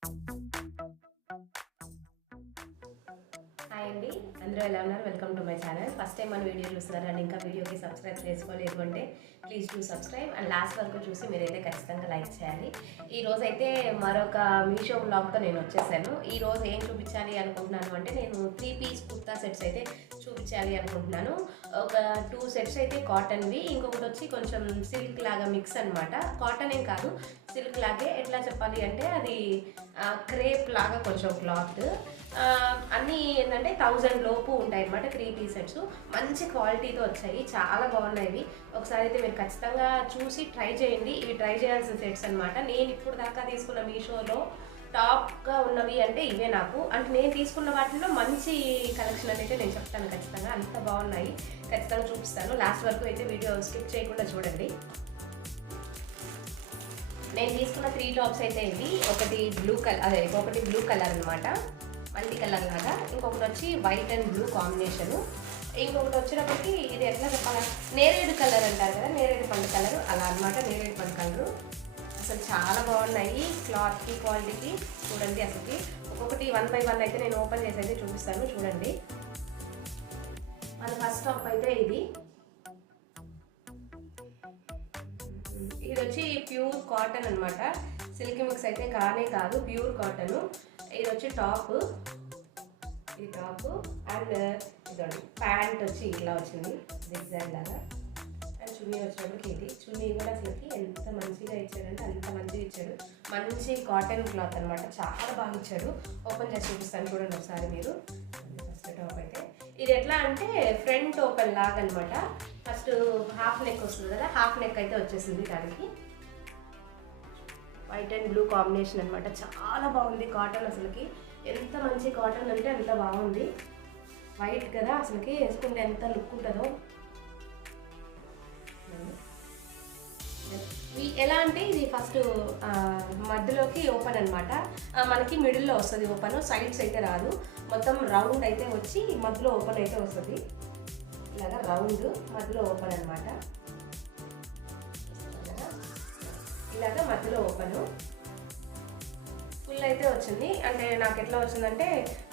Hi అండి, అందరూ ఎలా ఉన్నారు? Welcome to my channel. First time మన వీడియో చూస్తున్నారు అండ్ ఇంకా వీడియోకి సబ్స్క్రైబ్ చేసుకోలేదు అంటే please do subscribe and last వరకు చూసి మీరైతే ఖచ్చితంగా లైక్ చేయాలి. ఈ రోజు అయితే మరొక మీషో బ్లాగ్తో నేను వచ్చేసాను. ఈ రోజు ఏం చూపించాలి అనుకుంటున్నాను అంటే నేను 3 పీస్ కుర్తా సెట్స్ అయితే చూపించాలి అనుకుంటున్నాను. ఒక 2 సెట్స్ అయితే కాటన్వి, ఇంకొకటి వచ్చి కొంచెం సిల్క్ లాగా మిక్స్ అనమాట. కాటన్ ఏం కాదు, సిల్క్ లాగే. ఎట్లా చెప్పాలి అంటే అది క్రేప్ లాగా కొంచెం క్లాత్. అన్నీ ఏంటంటే 1000 లోపు ఉంటాయి అనమాట. 3 పీస్ సెట్స్ మంచి క్వాలిటీతో వచ్చాయి, చాలా బాగున్నాయి. ఒకసారి అయితే మీరు ఖచ్చితంగా చూసి ట్రై చేయండి. ఇవి ట్రై చేయాల్సిన సెట్స్ అనమాట. నేను ఇప్పుడు దాకా తీసుకున్న మీషోలో టాప్గా ఉన్నవి అంటే ఇవే నాకు. అంటే నేను తీసుకున్న వాటిలో మంచి కలెక్షన్ అయితే నేను చెప్తాను ఖచ్చితంగా. అంత బాగున్నాయి, ఖచ్చితంగా చూపిస్తాను. లాస్ట్ వరకు అయితే వీడియో స్కిప్ చేయకుండా చూడండి. నేను తీసుకున్న 3 టాప్స్ అయితే ఇవి. ఒకటి బ్లూ కలర్ అనమాట, మల్టీ కలర్ లాగా. ఇంకొకటి వచ్చి వైట్ అండ్ బ్లూ కాంబినేషను. ఇంకొకటి వచ్చినప్పటికీ ఇది ఎట్లా చెప్పాలా, నేరేడు కలర్ అంటారు కదా, నేరేడు పండు కలర్ అలా అనమాట. నేరేడు పండు కలరు అసలు చాలా బాగున్నాయి. క్లాత్కి క్వాలిటీకి చూడండి. అసలుకి ఒక్కొక్కటి 1 by 1 అయితే నేను ఓపెన్ చేసి అయితే చూపిస్తాను చూడండి. మన ఫస్ట్ టాప్ అయితే ఇది వచ్చి ప్యూర్ కాటన్ అనమాట. సిల్క్ మిక్స్ అయితే కానే కాదు, ప్యూర్ కాటన్. ఇది వచ్చి టాప్, ఇది టాప్ అండ్ ఇదండి ప్యాంట్ వచ్చి ఇలా వచ్చింది డిజైన్ లాగా. అండ్ చున్నీ వచ్చినప్పటికి ఇది చున్నీ కూడా అసలుకి ఎంత మంచిగా ఇచ్చాడంటే అంత మంచిగా ఇచ్చాడు. మంచి కాటన్ క్లాత్ అనమాట, చాలా బాగా ఇచ్చాడు. ఓపెన్ చేసి చూపిస్తాను చూడండి ఒకసారి మీరు. ఫస్ట్ టాప్ అయితే ఇది ఎట్లా అంటే ఫ్రంట్ ఓపెన్ లాగా అనమాట. ఫస్ట్ హాఫ్ నెక్ వస్తుంది కదా, హాఫ్ నెక్ అయితే వచ్చేసింది దానికి. వైట్ అండ్ బ్లూ కాంబినేషన్ అనమాట, చాలా బాగుంది కాటన్. అసలుకి ఎంత మంచి కాటన్ అంటే అంత బాగుంది. వైట్ కదా, అసలుకి వేసుకుంటే ఎంత లుక్ ఉంటుందో. ఎలా అంటే ఇది ఫస్ట్ మధ్యలోకి ఓపెన్ అనమాట. మనకి మిడిల్లో వస్తుంది ఓపెన్, సైడ్స్ అయితే రాదు. మొత్తం రౌండ్ అయితే వచ్చి మధ్యలో ఓపెన్ అయితే వస్తుంది. ఇలాగా రౌండ్ మధ్యలో ఓపెన్ అనమాట. ఇలాగా మధ్యలో ఓపెన్ ఫుల్ అయితే వచ్చింది. అంటే నాకు ఎట్లా వచ్చిందంటే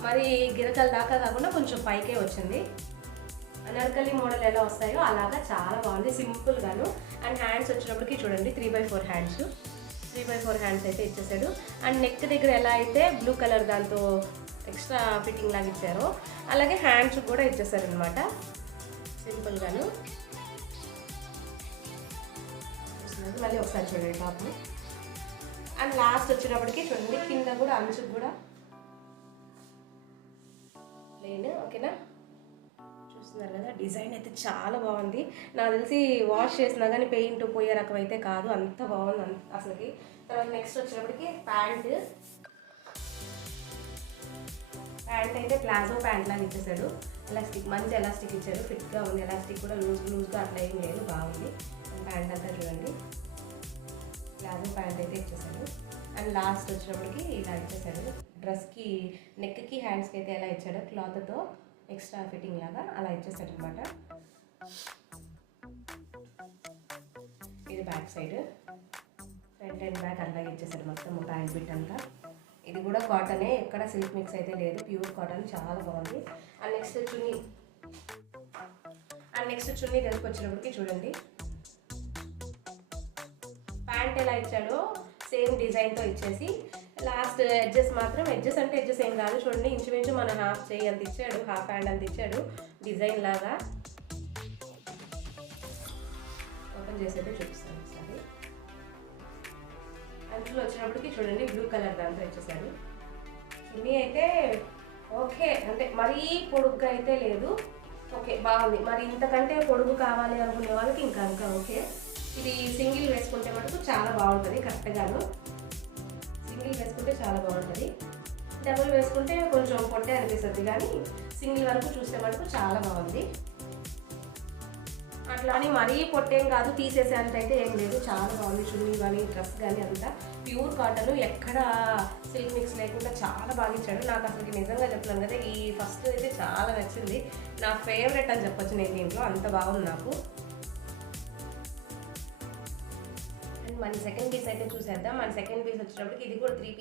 మరి గిరకల దాకా కాకుండా కొంచెం పైకే వచ్చింది. అనార్కలి మోడల్ ఎలా వస్తాయో అలాగా చాలా బాగుంది, సింపుల్గాను. అండ్ హ్యాండ్స్ వచ్చినప్పటికి చూడండి 3/4 హ్యాండ్స్, 3/4 హ్యాండ్స్ అయితే ఇచ్చేసాడు. అండ్ నెక్ దగ్గర ఎలా అయితే బ్లూ కలర్ దాంతో ఎక్స్ట్రా ఫిట్టింగ్ లాగా ఇచ్చారో అలాగే హ్యాండ్స్ కూడా ఇచ్చేసారు అనమాట, సింపుల్గాను. మళ్ళీ ఒకసారి చూడండి టాప్. అండ్ లాస్ట్ వచ్చినప్పటికి చూడండి కింద కూడా అంచుకు కూడా ప్లెయిన్. ఓకేనా, చూస్తున్నారు కదా, డిజైన్ అయితే చాలా బాగుంది. నాకు తెలిసి వాష్ చేసినా కానీ పెయింట్ పోయే రకం అయితే కాదు, అంత బాగుంది అసలుకి. తర్వాత నెక్స్ట్ వచ్చినప్పటికి ప్యాంట్ అయితే ప్లాజో ప్యాంట్ లాగా ఇచ్చేసాడు. ఎలాస్టిక్, మంచి ఎలాస్టిక్ ఇచ్చాడు, ఫిట్గా ఉంది. ఎలాస్టిక్ కూడా లూజ్గా అట్లా ఏం లేదు, బాగుంది. ప్యాంట్ అంతా చూడండి ప్లాజో ప్యాంట్ అయితే ఇచ్చేసాడు. అండ్ లాస్ట్ వచ్చినప్పటికి ఇలా ఇచ్చేసాడు. డ్రెస్కి నెక్కి హ్యాండ్స్కి అయితే ఎలా ఇచ్చాడో క్లాత్తో ఎక్స్ట్రా ఫిట్టింగ్ లాగా అలా ఇచ్చేసాడు అనమాట. ఇది back side, front and back అలాగే ఇచ్చేసాడు మొత్తం ప్యాంట్ బిట్ అంతా. ఇది కూడా కాటనే, ఎక్కడ సిల్క్ మిక్స్ అయితే లేదు, ప్యూర్ కాటన్, చాలా బాగుంది. అండ్ నెక్స్ట్ చున్నీ దగ్గరికి వచ్చినప్పటికి చూడండి ప్యాంట్ ఎలా ఇచ్చాడో సేమ్ డిజైన్తో ఇచ్చేసి లాస్ట్ ఎడ్జెస్ మాత్రం, ఎడ్జెస్ అంటే ఎడ్జెస్ ఏం కాదు చూడండి, ఇంచుమించు మన హాఫ్ చేయి అంత ఇచ్చాడు, హాఫ్ హ్యాండ్ అంత ఇచ్చాడు డిజైన్ లాగా. ఓపెన్ చేసేది చూపిస్తాను ఒకసారి. అంచులో వచ్చినప్పటికి చూడండి బ్లూ కలర్ దాంతో ఇచ్చేసాడు. చున్నీ అయితే ఓకే, అంటే మరీ పొడుగ్గా అయితే లేదు, ఓకే బాగుంది. మరి ఇంతకంటే పొడుగు కావాలి అనుకునే వాళ్ళకి ఇంకా ఓకే. ఇది సింగిల్ వేసుకుంటే మటుకు చాలా బాగుంటుంది, కరెక్ట్గాను. సింగిల్ వేసుకుంటే చాలా బాగుంటుంది, డబుల్ వేసుకుంటే కొంచెం పొట్టే అనిపిస్తుంది, కానీ సింగిల్ వరకు చూస్తే మటుకు చాలా బాగుంది. అట్లా అని మరీ పొట్టేం కాదు, తీసేసేంతైతే ఏం లేదు, చాలా బాగుంది. చున్నీ కానీ డ్రెస్ కానీ అంతా ప్యూర్ కాటన్, ఎక్కడ సిల్క్ మిక్స్ లేకుండా చాలా బాగా ఇచ్చాడు. నాకు అసలు నిజంగా చెప్తున్నాను కదా, ఈ ఫస్ట్ అయితే చాలా నచ్చింది, నా ఫేవరెట్ అని చెప్పొచ్చు నేను దీంట్లో, అంత బాగుంది నాకు. మన సెకండ్ పీస్ అయితే చూసేద్దాం. మన సెకండ్ పీస్ వచ్చేటప్పటికి ఇది కూడా 3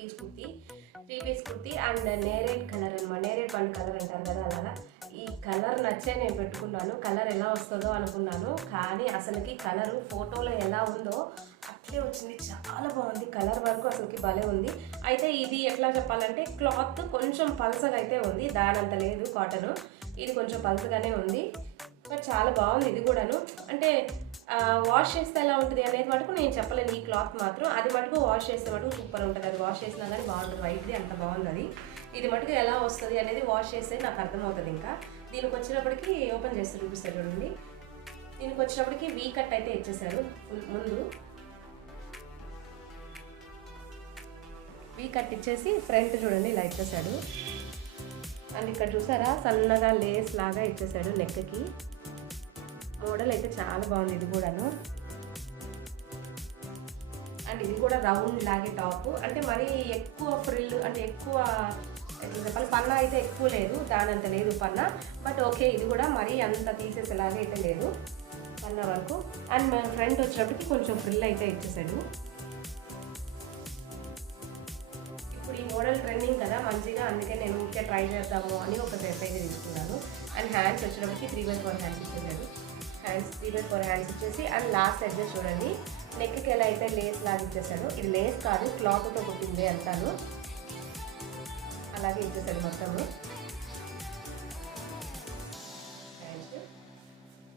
పీస్ కుర్తీ అండ్ నేరేడ్ కలర్ అనమాట. నేరేడ్ పండు కలర్ అంటారు కదా, అలాగా ఈ కలర్ నచ్చే నేను పెట్టుకున్నాను. కలర్ ఎలా వస్తుందో అనుకున్నాను, కానీ అసలుకి కలరు ఫోటోలో ఎలా ఉందో అట్లే వచ్చింది. చాలా బాగుంది కలర్ వరకు, అసలుకి భలే ఉంది. అయితే ఇది ఎట్లా చెప్పాలంటే క్లాత్ కొంచెం పలసగా అయితే ఉంది, దానంత లేదు కాటన్. ఇది కొంచెం పలసగానే ఉంది, బట్ చాలా బాగుంది ఇది కూడాను. అంటే వాష్ చేస్తే ఎలా ఉంటుంది అనేది మటుకు నేను చెప్పలేను. ఈ క్లాత్ మాత్రం అది మటుకు వాష్ చేస్తే మటుకు సూపర్ ఉంటుంది. అది వాష్ చేసినా కానీ బాగుంటుంది, వైట్ది అంత బాగుంది అది. ఇది మటుకు ఎలా వస్తుంది అనేది వాష్ చేస్తే నాకు అర్థమవుతుంది. ఇంకా దీనికి వచ్చినప్పటికీ ఓపెన్ చేస్తే చూపిస్తారు చూడండి. దీనికి వచ్చినప్పటికీ వీ కట్ అయితే ఇచ్చేసారు. ముందు వీ కట్ ఇచ్చేసి ఫ్రంట్ చూడండి ఇలా ఇచ్చేసాడు. అండ్ ఇక్కడ చూసారా సన్నగా లేస్ లాగా ఇచ్చేసాడు నెక్కి. మోడల్ అయితే చాలా బాగుంది ఇది కూడాను. అండ్ ఇది కూడా రౌండ్ లాగే టాప్, అంటే మరీ ఎక్కువ ఫ్రిల్ అంటే ఎక్కువ ఎట్లా చెప్పాలి, పన్నా అయితే ఎక్కువ లేదు, దానంత లేదు పన్నా. బట్ ఓకే, ఇది కూడా మరీ అంత తీసేసేలాగా అయితే లేదు పన్నా వరకు. అండ్ మన ఫ్రంట్ వచ్చేటప్పటికి కొంచెం ఫ్రిల్ అయితే ఇచ్చేసాడు. ఇప్పుడు ఈ మోడల్ ట్రెండింగ్ కదా మంచిగా, అందుకే నేను ఊరికే ట్రై చేద్దాము అని ఒక డ్రెస్ అయితే తీసుకున్నాను. అండ్ హ్యాండ్స్ వచ్చేటప్పటికి 3/4 హ్యాండ్స్ ఇచ్చేసాడు. హ్యాండ్స్ 3/4 హ్యాండ్స్ ఇచ్చేసి అండ్ లాస్ట్ ఎడ్జెస్ చూడండి, నెక్కి ఎలా అయితే లేస్ లాగా ఇచ్చేసాడు. ఇది లేస్ కాదు, క్లాత్తో కుట్టింది అంటాను, అలాగే ఇచ్చేసాడు మొత్తము. హ్యాండ్స్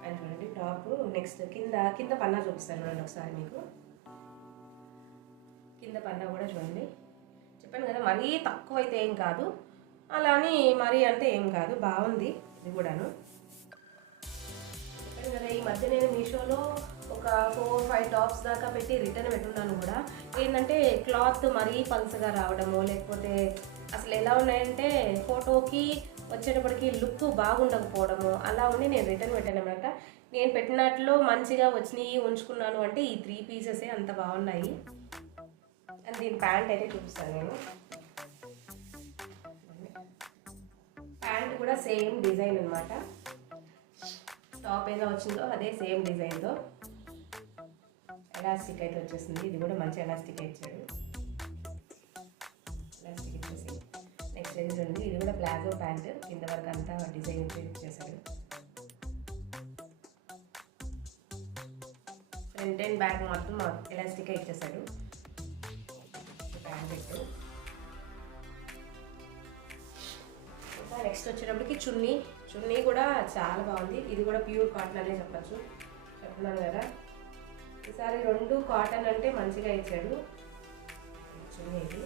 అండ్ చూడండి టాప్. నెక్స్ట్ కింద పన్నా చూపిస్తాను చూడండి ఒకసారి మీకు. కింద పన్నా కూడా చూడండి, చెప్పాను కదా మరీ తక్కువ అయితే ఏం కాదు, అలా అని మరీ అంటే ఏం కాదు, బాగుంది ఇది కూడాను. చెప్పాను కదా ఈ మధ్య నేను మీషోలో ఒక 4-5 టాప్స్ దాకా పెట్టి రిటర్న్ పెట్టున్నాను కూడా. ఏంటంటే క్లాత్ మరీ పల్సగా రావడము, లేకపోతే అసలు ఎలా ఉన్నాయంటే ఫోటోకి వచ్చేటప్పటికి లుక్ బాగుండకపోవడము, అలా ఉండి నేను రిటర్న్ పెట్టాను అనమాట. నేను పెట్టినట్లు మంచిగా వచ్చినాయి ఉంచుకున్నాను అంటే ఈ 3 పీసెసే అంత బాగున్నాయి. అండ్ దీని ప్యాంట్ అయితే చూపిస్తాను నేను. ప్యాంట్ కూడా సేమ్ డిజైన్ అనమాట, టాప్ ఏదో వచ్చిందో అదే సేమ్ డిజైన్తో ఎలాస్టిక్ అయితే వచ్చేసింది. ఇది కూడా మంచి ఎలాస్టిక్ ఇచ్చాడు. ఎలాస్టిక్ ఇచ్చేసి నెక్స్ట్ ఏది చూడండి, ఇది కూడా ప్లాజో ప్యాంట్, కింద వరకు అంతా డిజైన్ ఇచ్చేసాడు. ఫ్రంట్ అండ్ బ్యాక్ మొత్తం ఎలాస్టిక్ ఇచ్చేసాడు ప్యాంట్. నెక్స్ట్ వచ్చేటప్పటికి చున్నీ కూడా చాలా బాగుంది. ఇది కూడా ప్యూర్ కాటన్ అనే చెప్తున్నాను కదా. ఈసారి 2 కాటన్ అంటే మంచిగా ఇచ్చాడు. చున్నీ ఇది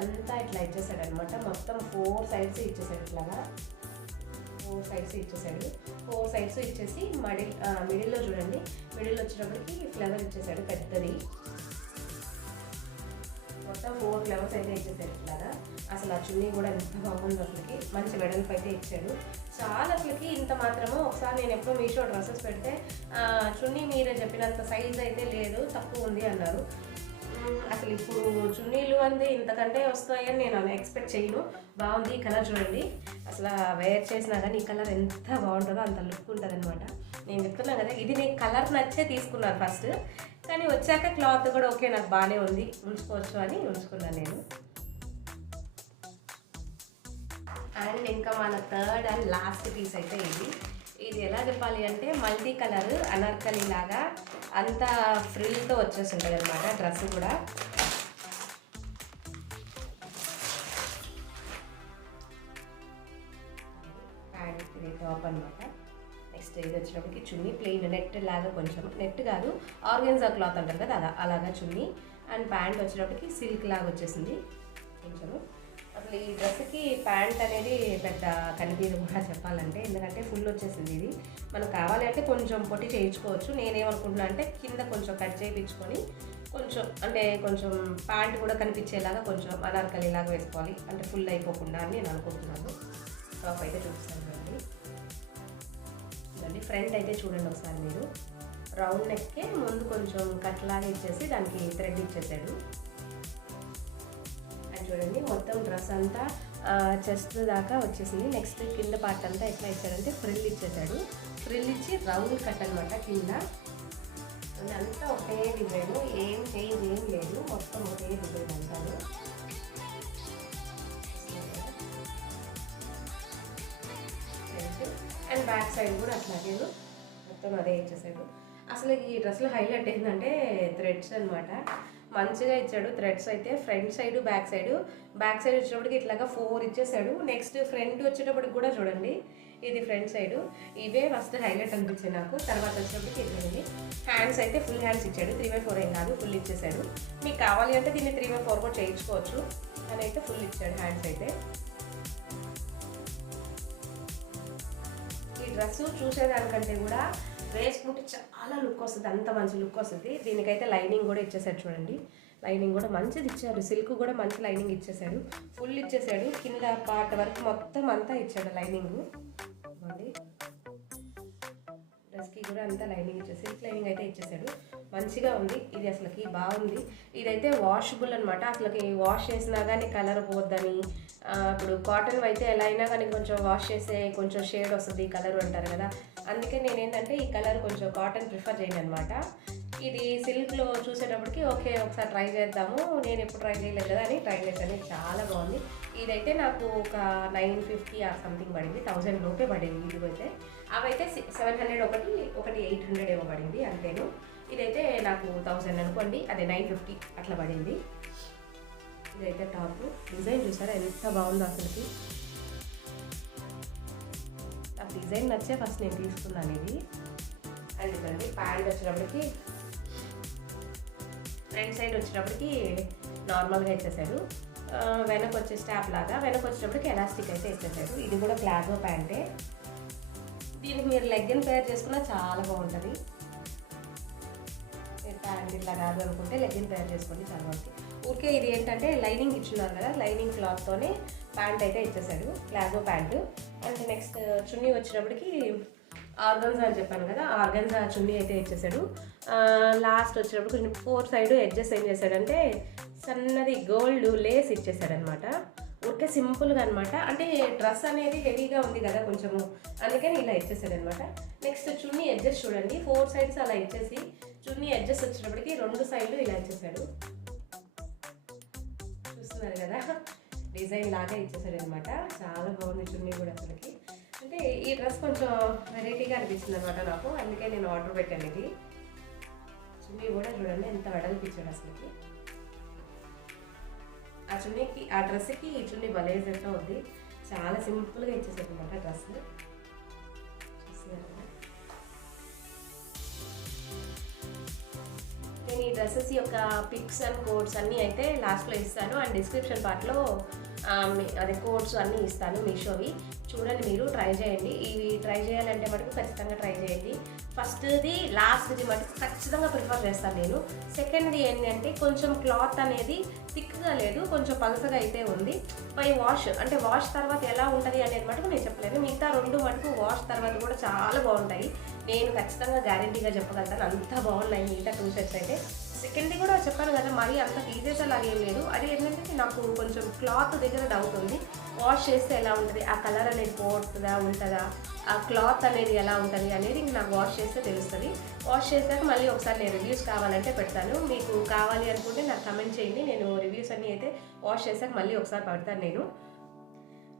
అంతా ఇట్లా ఇచ్చేసాడు అనమాట. మొత్తం 4 సైడ్స్ ఇచ్చేసాడు, ఇట్లాగా 4 సైడ్స్ ఇచ్చేసాడు. 4 సైడ్స్ ఇచ్చేసి మిడిల్లో చూడండి, మిడిల్ వచ్చేటప్పటికి ఫ్లవర్ ఇచ్చేసాడు పెద్దది. మొత్తం 4 ఫ్లవర్స్ అయితే ఇచ్చేసాడు ఇట్లాగా. అసలు ఆ చున్నీ కూడా ఎంత బాగుంది, అసలుకి మంచి వెడల్పు అయితే ఇచ్చాడు. చాలా అసలుకి ఇంత మాత్రము. ఒకసారి నేను ఎప్పుడో మీషో డ్రెస్సెస్ పెడితే చున్నీ మీరే చెప్పినంత సైజ్ అయితే లేదు, తక్కువ ఉంది అన్నారు. అసలు ఇప్పుడు చున్నీలు అంది ఇంతకంటే వస్తాయని నేను ఎక్స్పెక్ట్ చేయను. బాగుంది. కలర్ చూడండి, అసలు వేర్ చేసినా కానీ ఈ కలర్ ఎంత బాగుంటుందో అంత లుక్ ఉంటుంది అనమాట. నేను చెప్తున్నాను కదా, ఇది నేను కలర్ నచ్చే తీసుకున్నాను ఫస్ట్, కానీ వచ్చాక క్లాత్ కూడా ఓకే నాకు బాగానే ఉంది, ఉంచుకోవచ్చు అని ఉంచుకున్నాను నేను. అండ్ ఇంకా మన థర్డ్ అండ్ లాస్ట్ పీస్ అయితే ఇది ఎలా చెప్పాలి అంటే మల్టీ కలర్ అనార్కలి లాగా అంతా ఫ్రిల్తో వచ్చేస్తుంటుంది అనమాట డ్రెస్ కూడా. అండ్ ఇది టాప్ అనమాట. నెక్స్ట్ ఇది వచ్చినప్పటికి చున్నీ ప్లెయిన్ నెట్ లాగా, కొంచెం నెట్ కాదు ఆర్గెన్జా క్లాత్ అంటారు కదా అలాగా చున్నీ. అండ్ ప్యాంట్ వచ్చినప్పటికి సిల్క్ లాగా వచ్చేసింది కొంచెము. అసలు ఈ డ్రెస్కి ప్యాంట్ అనేది పెద్ద కనిపించదు కూడా చెప్పాలంటే, ఎందుకంటే ఫుల్ వచ్చేసింది. ఇది మనకు కావాలి అంటే కొంచెం పొట్టి చేయించుకోవచ్చు. నేనేమనుకుంటున్నా అంటే కింద కొంచెం కట్ చేయించుకొని కొంచెం ప్యాంట్ కూడా కనిపించేలాగా కొంచెం అనార్కలిలాగా వేసుకోవాలి, అంటే ఫుల్ అయిపోకుండా అని నేను అనుకుంటున్నాను. టాప్ అయితే చూపిస్తాను చూడండి. ఫ్రంట్ అయితే చూడండి ఒకసారి మీరు, రౌండ్ నెక్కే ముందు కొంచెం కట్ లాగా ఇచ్చేసి దానికి థ్రెడ్ ఇచ్చేసాడు. అండ్ చూడండి మొత్తం డ్రెస్ అంతా చెస్ట్ దాకా వచ్చేసింది. నెక్స్ట్ కింద పార్ట్ అంతా ఎట్లా ఇచ్చాడంటే ఫ్రిల్ ఇచ్చేసాడు. ఫ్రిల్ ఇచ్చి రౌండ్ కట్ అనమాట కింద. అంతా ఒకే డిజైన్, ఏం చేంజ్ ఏం లేదు, మొత్తం ఒకే డిజైన్ అంటారు. అండ్ బ్యాక్ సైడ్ కూడా అట్లాగే మొత్తం అదే ఇచ్చేసాడు. అసలు ఈ డ్రెస్లో హైలైట్ ఏంటంటే థ్రెడ్స్ అనమాట. మంచిగా ఇచ్చాడు థ్రెడ్స్ అయితే, front side back side. Back side వచ్చేటప్పటికి ఇట్లాగా 4 ఇచ్చేసాడు. నెక్స్ట్ ఫ్రంట్ వచ్చేటప్పటికి కూడా చూడండి, ఇది ఫ్రంట్ సైడ్. ఇవే ఫస్ట్ హైలైట్ అనిపించింది నాకు. తర్వాత వచ్చేటప్పటికి ఇట్లండి హ్యాండ్స్ అయితే ఫుల్ హ్యాండ్స్ ఇచ్చాడు. 3/4 ఏం కాదు, ఫుల్ ఇచ్చేసాడు. మీకు కావాలి అంటే దీన్ని 3/4 కూడా చేయించుకోవచ్చు. అని అయితే ఫుల్ ఇచ్చాడు హ్యాండ్స్ అయితే. ఈ డ్రెస్ చూసేదానికంటే కూడా వేసుకుంటే చాలా లుక్ వస్తుంది, అంత మంచి లుక్ వస్తుంది. దీనికైతే లైనింగ్ కూడా ఇచ్చేసాడు చూడండి. లైనింగ్ కూడా మంచిది ఇచ్చాడు, సిల్క్ కూడా మంచి లైనింగ్ ఇచ్చేసాడు, ఫుల్ ఇచ్చేసాడు. కింద పార్ట్ వరకు మొత్తం అంతా ఇచ్చాడు లైనింగ్. డ్రెస్కి కూడా అంతా లైనింగ్ ఇచ్చేసి సిల్క్ లైనింగ్ అయితే ఇచ్చేసాడు. మంచిగా ఉంది ఇది, అసలుకి బాగుంది. ఇదైతే వాషబుల్ అనమాట. అసలుకి వాష్ చేసినా కానీ కలర్ పోద్దని. ఇప్పుడు కాటన్ అయితే ఎలా అయినా కానీ కొంచెం వాష్ చేస్తే కొంచెం షేడ్ వస్తుంది కలర్ అంటారు కదా. అందుకే నేను ఏంటంటే ఈ కలర్ కొంచెం కాటన్ ప్రిఫర్ చేయను అనమాట. ఇది సిల్క్లో చూసేటప్పటికి ఓకే ఒకసారి ట్రై చేద్దాము, నేను ఎప్పుడు ట్రై చేయలేదు కదా అని ట్రై చేశాను. చాలా బాగుంది. ఇదైతే నాకు ఒక 950 ఆ సంథింగ్ పడింది, 1000 లోపే పడింది. ఇదిగైతే అవైతే 700 ఒకటి 800 ఏమో పడింది అంతేను. ఇదైతే నాకు 1000 అనుకోండి, అదే 950 అట్లా పడింది. ఇదైతే టాప్. డిజైన్ చూసారా ఎంత బాగుందో అసలుకి. నాకు డిజైన్ నచ్చే ఫస్ట్ నేను తీసుకున్నాను ఇది. అండ్ ఇదండి ప్యాంట్ వచ్చేటప్పటికి ఫ్రంట్ సైడ్ వచ్చేటప్పటికి నార్మల్గా ఇచ్చేసాడు. వెనక వచ్చే స్టాప్ లాగా, వెనక వచ్చేటప్పటికి ఎలాస్టిక్ అయితే ఇచ్చేసాడు. ఇది కూడా ప్లాజో ప్యాంటే. దీనికి మీరు లెగ్గిన్ పేర్ చేసుకున్నా చాలా బాగుంటుంది. ప్యాంట్ ఇట్లా కాదు అనుకుంటే లెగ్గిన్ పేర్ చేసుకోండి చాలా బాగుంటుంది. ఊరికే ఇది ఏంటంటే లైనింగ్ ఇచ్చున్నారు కదా, లైనింగ్ క్లాత్తోనే ప్యాంట్ అయితే ఇచ్చేసాడు, ప్లాజో ప్యాంటు. అండ్ నెక్స్ట్ చున్నీ వచ్చేటప్పటికి ఆర్గన్జా అని చెప్పాను కదా, ఆర్గన్జా చున్నీ అయితే ఇచ్చేసాడు. లాస్ట్ వచ్చేటప్పుడు కొంచెం 4 సైడ్ ఎడ్జెస్ ఏం చేశాడంటే సన్నది గోల్డ్ లేస్ ఇచ్చేసాడు అనమాట. ఊరికే సింపుల్గా అనమాట. అంటే డ్రెస్ అనేది హెవీగా ఉంది కదా కొంచెము, అందుకని ఇలా ఇచ్చేసాడు అనమాట. నెక్స్ట్ చున్నీ ఎడ్జెస్ చూడండి, 4 సైడ్స్ అలా ఇచ్చేసి చున్నీ ఎడ్జెస్ వచ్చేటప్పటికి 2 సైడ్లు ఇలా ఇచ్చేసాడు. చూస్తున్నారు కదా, డిజైన్ లాగా ఇచ్చేసాడు అనమాట. చాలా బాగుంది చున్నీ కూడా అసలుకి. అంటే ఈ డ్రెస్ కొంచెం వెరైటీగా అనిపిస్తుంది అనమాట నాకు, అందుకే నేను ఆర్డర్ పెట్టాను ఇది. చున్నీ కూడా చూడండి ఎంత వెడల్పిచ్చాడు అసలుకి. ఆ చున్నీకి ఆ డ్రెస్కి ఈ చున్నీ భలేజెట్గా ఉంది. చాలా సింపుల్గా ఇచ్చేసాడు అనమాట డ్రెస్. నేను ఈ డ్రెస్సెస్ యొక్క పిక్స్ అండ్ కోడ్స్ అన్నీ అయితే లాస్ట్లో ఇస్తాను. అండ్ డిస్క్రిప్షన్ పార్ట్లో అదే కోడ్స్ అన్నీ ఇస్తాను మీషోవి. చూడండి, మీరు ట్రై చేయండి. ఇవి ట్రై చేయాలంటే మటుకు ఖచ్చితంగా ట్రై చేయండి. ఫస్ట్ది లాస్ట్ది మటుకు ఖచ్చితంగా ప్రిఫర్ చేస్తాను నేను. సెకండ్ది ఏంటంటే కొంచెం క్లాత్ అనేది థిక్గా లేదు, కొంచెం పలసగా అయితే ఉంది. బై వాష్ అంటే వాష్ తర్వాత ఎలా ఉంటుంది అనేది మటుకు నేను చెప్పలేను. మిగతా 2 మటుకు వాష్ తర్వాత కూడా చాలా బాగుంటాయి. నేను ఖచ్చితంగా గ్యారంటీగా చెప్పగలుగుతాను, అంత బాగున్నాయి మిగతా 2 సెట్స్ అయితే. సెకండ్ది కూడా చెప్పాను కదా, మరీ అంత తీసేసేలాగా ఏం లేదు. అది ఏంటంటే నాకు కొంచెం క్లాత్ దగ్గర డౌట్ ఉంది. వాష్ చేస్తే ఎలా ఉంటుంది, ఆ కలర్ అనేది పోతుందా ఉంటుందా, ఆ క్లాత్ అనేది ఎలా ఉంటుంది అనేది నాకు వాష్ చేస్తే తెలుస్తుంది. వాష్ చేశాక మళ్ళీ ఒకసారి నేను రివ్యూస్ కావాలంటే పెడతాను. మీకు కావాలి అనుకుంటే నాకు కమెంట్ చేయండి, నేను రివ్యూస్ అన్నీ అయితే వాష్ చేశాక మళ్ళీ ఒకసారి పెడతాను నేను.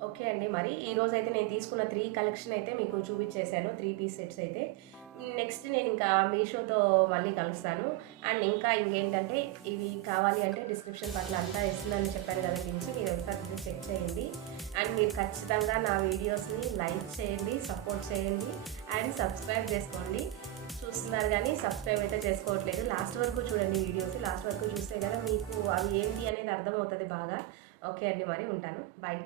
ఓకే అండి, మరి ఈరోజు అయితే నేను తీసుకున్న 3 కలెక్షన్ అయితే మీకు చూపించేశాను, 3 పీస్ సెట్స్ అయితే. నెక్స్ట్ నేను ఇంకా మీషోతో మళ్ళీ కలుస్తాను. అండ్ ఇంకా ఇంకేంటంటే ఇవి కావాలి అంటే డిస్క్రిప్షన్ పట్ల అంతా ఇస్తుందని చెప్పాను కదా లింక్స్, మీరు ఒకసారి చెక్ చేయండి. అండ్ మీరు ఖచ్చితంగా నా వీడియోస్ని లైక్ చేయండి, సపోర్ట్ చేయండి అండ్ సబ్స్క్రైబ్ చేసుకోండి. చూస్తున్నారు కానీ సబ్స్క్రైబ్ అయితే చేసుకోవట్లేదు. లాస్ట్ వరకు చూడండి వీడియోస్, లాస్ట్ వరకు చూస్తే కదా మీకు అవి ఏంటి అనేది అర్థమవుతుంది బాగా. ఓకే అండి, మరి ఉంటాను, బాయ్.